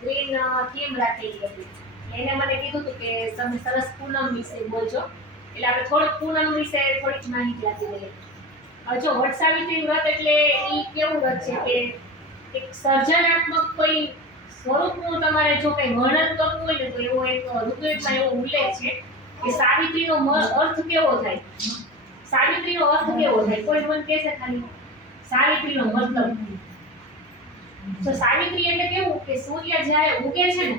Green theme રાખેલી હતી. એને મને કીધું હતું કે તમે સરસ પૂનમ વિશે બોલજો, એટલે આપણે થોડુંક પૂનમ વિશે થોડીક માહિતી આપી દઈએ. હવે જો વટ સાવિત્રી વ્રત એટલે ઈ કેવું વ્રત છે કે એક સર્જનાત્મક કોઈ સ્વરૂપનું તમારે જો કંઈ વર્ણન કરવું હોય ને તો એવો એક ઋગ્વેદમાં એવો ઉલ્લેખ છે કે સાવિત્રીનો અર્થ કેવો થાય. સાવિત્રીનો અર્થ કેવો થાય કોઈ મને કહેશે ખાલી સાવિત્રીનો મતલબ. તો સાવિત્રી એટલે કેવું કે સૂર્ય જ્યારે ઉગે છે ને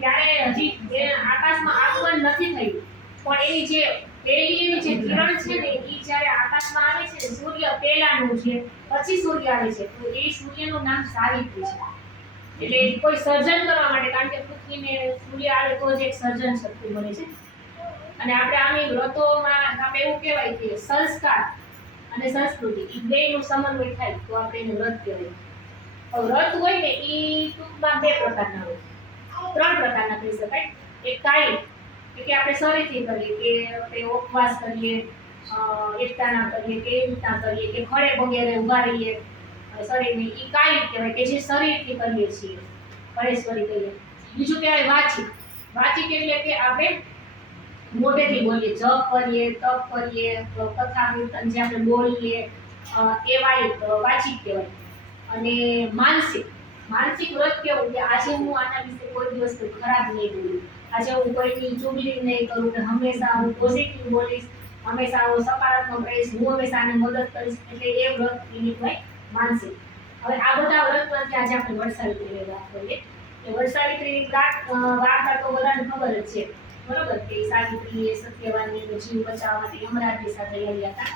ત્યારે હજી આકાશમાં આગમન નથી થયું, પણ એની જે પહેલી એની જે કિરણ છે ને એ જ્યારે આકાશમાં આવે છે ને સૂર્ય પહેલાનું છે, પછી સૂર્ય આવે છે, તો એ સૂર્યનું નામ સાવિત્રી છે. એટલે કોઈ સર્જન કરવા માટે, કારણ કે પૃથ્વીને સૂર્ય આવે તો જ એક સર્જન શક્તિ બને છે. અને આપણે આની વ્રતોમાં આપણે એવું કહેવાય કે સંસ્કાર અને સંસ્કૃતિ એ બેયનું સમન્વય થાય તો આપણે એને વ્રત કહેવાય. વ્રત હોય ને એ ટૂંકમાં બે પ્રકારના હોય, ત્રણ પ્રકારના કહી શકાય. એક કાયિક કે આપણે શરીરથી કરીએ કે આપણે ઉપવાસ કરીએ, એકતાના કરીએ કે એવતા કરીએ કે ખડે પગે ઊભા રહીએ શરીરની, એ કાયિક કહેવાય કે જે શરીરથી કરીએ છીએ, પરેશ્વરી કહીએ. બીજું કહેવાય વાચિક. વાચિક એટલે કે આપણે મોઢેથી બોલીએ, જપ કરીએ, તપ કરીએ, કથા કીર્તન જે આપણે બોલીએ એવા વાચિક કહેવાય. અને માનસિક. માનસિક વ્રત કેવું કે આજે હું આના વિશે કોઈ દિવસ ખરાબ નહીં બોલું, આજે હું કોઈની ચુગલી નહીં કરું, કે હંમેશા હું પોઝિટિવ બોલીશ, હંમેશા હું સકારાત્મક રહીશ, હું હંમેશા આને મદદ કરીશ, એટલે એ વ્રત એની કહેવાય માનસિક. હવે આ બધા વ્રતમાંથી આજે આપણે વટ સાવિત્રીની વાત કરીએ. કે વટ સાવિત્રીની વાર્તા તો બધાને ખબર જ છે, બરોબર, કે સાવિત્રીએ સત્યવાનનો જીવ બચાવવા માટે યમરાજની સાથે લડ્યા હતા.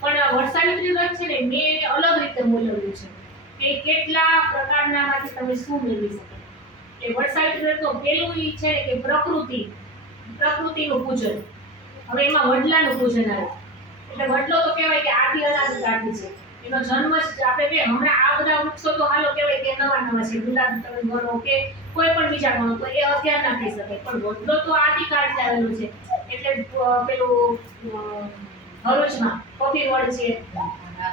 પણ વટ સાવિત્રી વ્રત છે ને મેં એને અલગ રીતે બોલાવ્યું છે કે કેટલા પ્રકારનામાંથી તમે શું મેળવી શકો. એ વટ સાવિત્રી વ્રતનો પહેલું ઈ છે કે પ્રકૃતિનું પૂજન. હવે એમાં વડલાનું પૂજન આવે. એટલે વડલો તો કહેવાય કે આદિ અનાદિ કાળથી છે, એનો જન્મ જ આપણે કે હમણાં આ બધા વૃક્ષો તો હાલો કહેવાય કે નવા છે, ગુલાબ તમે ગણો કે કોઈ પણ બીજા ગણો તો એ અત્યારના થઈ શકે, પણ વડલો તો આદિકાળથી આવેલો છે. એટલે પેલું ભરૂચમાં કપિલ વડ છે,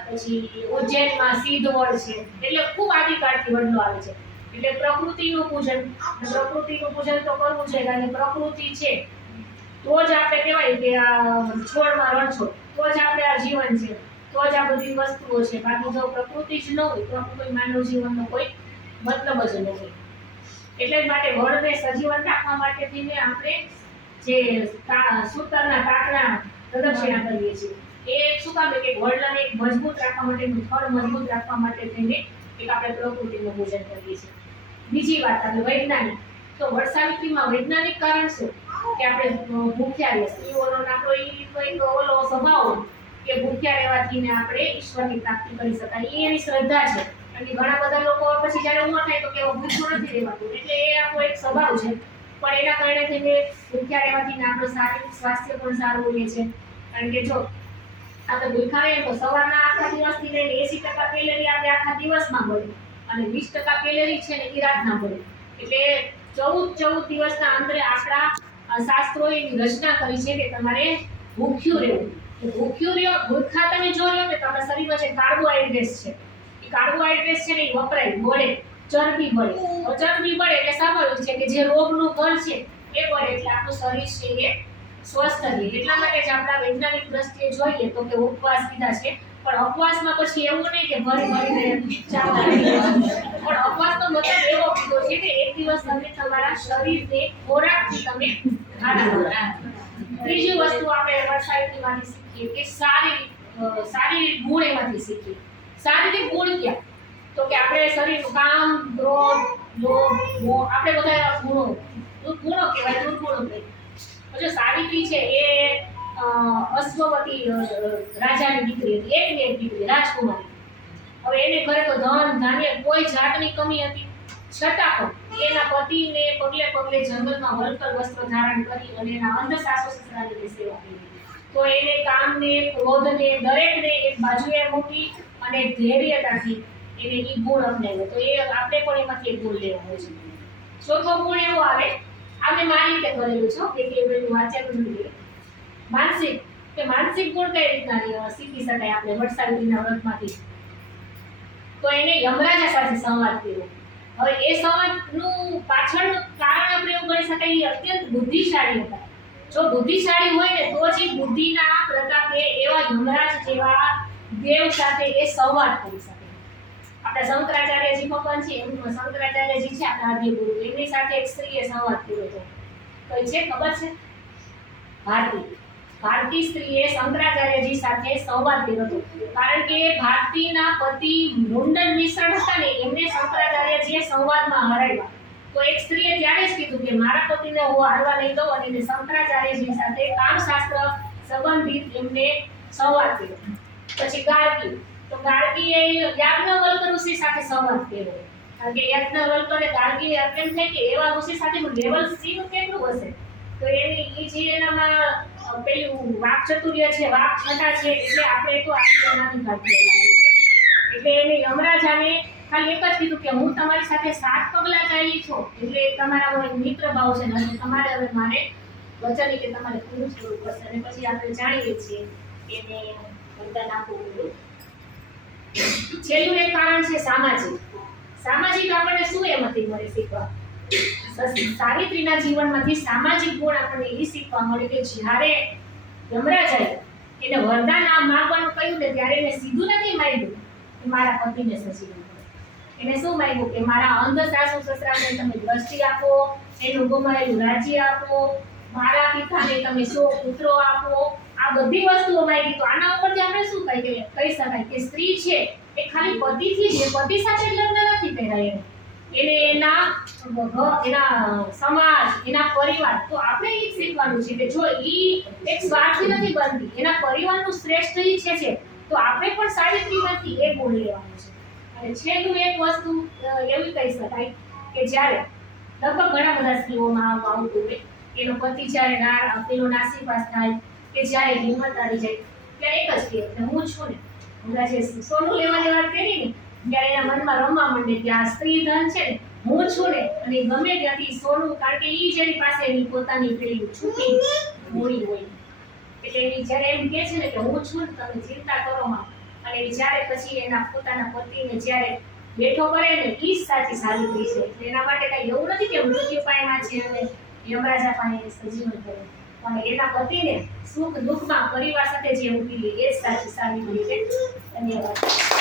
પછી ઉજ્જૈનમાં સિદ્ધ વડ છે, એટલે ખૂબ આદિકાળથી વડલો આવે છે. એટલે પ્રકૃતિનું પૂજન તો કરવું છે, કારણ કે પ્રકૃતિ છે તો જ આપણે કહેવાય કે આ છોડમાં રણછોડ, તો જ આપણે આ જીવન છે, તો જ આ બધી વસ્તુઓ છે. બાકી જો પ્રકૃતિ જ ન હોય તો કોઈ માનવ જીવનનો કોઈ મતલબ જ નથી. એટલે જ માટે વડને સજીવન રાખવા માટે થઈને આપણે જે સૂતરના તાકના પ્રદક્ષિણા કરીએ છીએ. એ શું કામ કે વડલાને એક મજબૂત રાખવા માટે, થડ મજબૂત રાખવા માટે થઈને એક આપણે પ્રકૃતિનું પૂજન કરીએ છીએ. બીજી વાત આપણે વૈજ્ઞાનિક. તો વટ સાવિત્રીમાં વૈજ્ઞાનિક કારણ શું કે આપણે ભૂખ્યા રહીએ. સ્ત્રીઓનો આપણો એક ઓલો સ્વભાવ કે ભૂખ્યા રહેવાથી આપણે ઈશ્વરની પ્રાપ્તિ કરી શકાય, એ એની શ્રદ્ધા છે. અને ઘણા બધા લોકો પછી જ્યારે ઉંમર થાય તો કે ભૂખ્યું નથી રહેવાતું, એટલે એ આપણો એક સ્વભાવ છે. પણ એના કારણે થઈને ભૂખ્યા રહેવાથી આપણું શારીરિક સ્વાસ્થ્ય પણ સારું રહે છે. કારણ કે જો આપણે ભૂખ્યા રહીએ તો સવારના આખા દિવસથી લઈને 80% કેલરી આપણે આખા દિવસમાં મળે અને 20% કેલરી છે ને એ રાતના મળે. એટલે 14 દિવસના અંતરે આપણા શાસ્ત્રોએ એની રચના કરી છે કે તમારે ભૂખ્યું રહેવું. ભૂખ્યા તમે જો રહ્યો કે તમારા શરીરમાં જે કાર્બોહાઈડ્રેટ્સ છે, એ કાર્બોહાઈડ્રેટ્સ છે ને એ વપરાય, બળે, ચરબી બળે. ચરબી બળે એટલે સ્વાભાવિક છે કે જે રોગનું ઘર છે એ બળે, એટલે આપણું શરીર છે એ સ્વસ્થ રહે. એટલા માટે જ આપણા વૈજ્ઞાનિક દ્રષ્ટિએ જોઈએ તો કે ઉપવાસ કીધા છે. પણ ઉપવાસમાં પછી એવું નહીં કે ભરીને ચાલતા રહેવું, પણ ઉપવાસનો મતલબ એવો કીધો છે કે એક દિવસ તમે તમારા શરીરને ખોરાકથી તમે ખાના કરો. ત્રીજી વસ્તુ આપણે વટ સાવિત્રીમાંથી શીખીએ કે શારીરિક ગુણ એમાંથી શીખીએ. શારીરિક ગુણ ક્યાં તો કે આપણે શરીરનું કામ, ક્રોધ, લોભ, મોહ, આપણે બધા ગુણો કહેવાય, દુર્ગુણો કહેવાય. જો સાવિત્રી છે એ અશ્વવતી રાજાની દીકરી હતી, એકની એક દીકરી, રાજકુમારી. હવે એને ઘરે તો ધન ધાન્ય કોઈ જાતની કમી હતી, છતાં પણ એના પતિને પગલે પગલે જંગલમાં વળકર વસ્ત્ર ધારણ કરી અને એના અંધ સાસુ સસરાની સેવા કરી. તો એને કામને, ક્રોધને, દરેકને એક બાજુએ મૂકી અને ધૈર્યતાથી એને એ ગુણ અપનાવ્યો. તો એ આપણે પણ એમાંથી એક ગુણ લેવો હોય છે. ચોથો ગુણ એવો આવે, આપણે મારી રીતે કરેલું છે કે એનું વાંચેલું નથી. માનસિક ગુણ કઈ રીતના શીખી શકાય આપણે વટ સાવિત્રીના વ્રતમાંથી. તો એને યમરાજા સાથે સંવાદ કર્યો. હવે એ સંવાદનું પાછળનું કારણ આપણે એવું ગણી શકાય એ અત્યંત બુદ્ધિશાળી હતા. જો બુદ્ધિશાળી હોય ને તો જ એ બુદ્ધિના પ્રતાપે એવા યમરાજ જેવા દેવ સાથે એ સંવાદ કરી શકે. આપણા શંકરાચાર્યજી ભગવાન છે, એમનું શંકરાચાર્યજી છે આપણા આદ્ય ગુરુ, એમની સાથે એક સ્ત્રીએ સંવાદ કર્યો હતો. કઈ છે ખબર છે? ભારતી સ્ત્રીએ શંકરાચાર્યજી સાથે સંવાદ કર્યો હતો. કારણ કે ભારતીના પતિ મુંડન મિશ્રણ હતા ને, એમને શંકરાચાર્યજીએ સંવાદમાં હરાવ્યા. તો એક સ્ત્રીએ ત્યારે જ કીધું કે મારા પતિને હું હારવા નહીં દઉં, અને એને શંકરાચાર્યજી સાથે કામશાસ્ત્ર સંબંધિત એમને સંવાદ કર્યો. પછી ગાર્ગી, તો ગાર્ગીએ યાજ્ઞવલ્ક ઋષિ સાથે સંવાદ કર્યો. કારણ કે યાજ્ઞવલ્કરે ગાર્ગીને એમ થાય કે એવા ઋષિ સાથે લેવલ સી નું કેટલું હશે. તો એની એ જે એનામાં પેલું વાક ચાતુર્ય છે, વાક છટા છે, એટલે આપણે તો આટલી અનાથી કાઢી લાગે છે. એટલે એને યમરાજાને ખાલી એક જ કીધું કે હું તમારી સાથે 7 પગલા ચાલી છું, એટલે તમારા મિત્ર ભાવ છે ને તમારે હવે મારે વચન કે તમારે પૂરું કરવું પડશે. અને પછી આપણે જાણીએ છીએ એને વરદાન આપવું પડ્યું. છેલ્લું એક કારણ છે સામાજિક. સામાજિક આપણને શું એમાંથી મળે શીખવા? સાવિત્રીના જીવનમાંથી સામાજિક ગુણ આપણને એ શીખવા મળે કે જ્યારે યમરાજાએ એને વરદાન માંગવાનું કહ્યું ને, ત્યારે એને સીધું નથી માંગ્યું કે મારા પતિને સજીવન કરો. એને શું માંગ્યું કે મારા અંધ સાસુ સસરાને તમે દ્રષ્ટિ આપો, એનું ગુમાયેલું રાજ્ય આપો, મારા પિતાને તમે 100 પુત્રો આપો. આ બધી વસ્તુઓ માંગી. તો આના ઉપરથી આપણે શું કહી શકાય કે સ્ત્રી છે એ ખાલી પતિથી જ, પતિ સાથે લગ્ન નથી કર્યા એને એના સમાજ, એના પરિવાર. તો આપણે એ જ શીખવાનું છે કે જો ઈ એક સ્વાર્થી નથી બનતી, એના પરિવારનું શ્રેષ્ઠ ઈ છે, તો આપણે પણ સાવિત્રીમાંથી એ ગુણ લેવાનું છે. અને છેલ્લું એક વસ્તુ એવી કહી શકાય કે જ્યારે લગભગ ઘણા બધા સ્ત્રીઓમાં આવતું હોય એનો પતિ જ્યારે પેલો નાસીપાસ થાય કે જ્યારે હિંમત આવી જાય, ત્યારે એક જ કહે હું છું ને. હમણાં જે સોનું લેવાની વાત કરી ને, ત્યારે એના મનમાં રમવા માંડે કે આ સ્ત્રી ધન છે ને, હું છું ને, અને ગમે ત્યાંથી સોનું, કારણ કે ઈ જેની પાસે એની પોતાની પેલી છૂટી મૂડી હોય, એટલે એ જ્યારે એમ કહે છે ને કે હું છું ને, તમે ચિંતા કરો માં. અને જ્યારે પછી એના પોતાના પતિને જ્યારે બેઠો કરે ને, ઈ જ સાચી સાવિત્રી છે. એટલે એના માટે કઈ એવું નથી કે મૃત્યુ પામ્યા છે અને યમરાજા પાસે સજીવન કરે, પણ એના પતિને સુખ દુઃખમાં પરિવાર સાથે જે ઉભી રહે એ જ સાચી સાવિત્રી છે. ધન્યવાદ.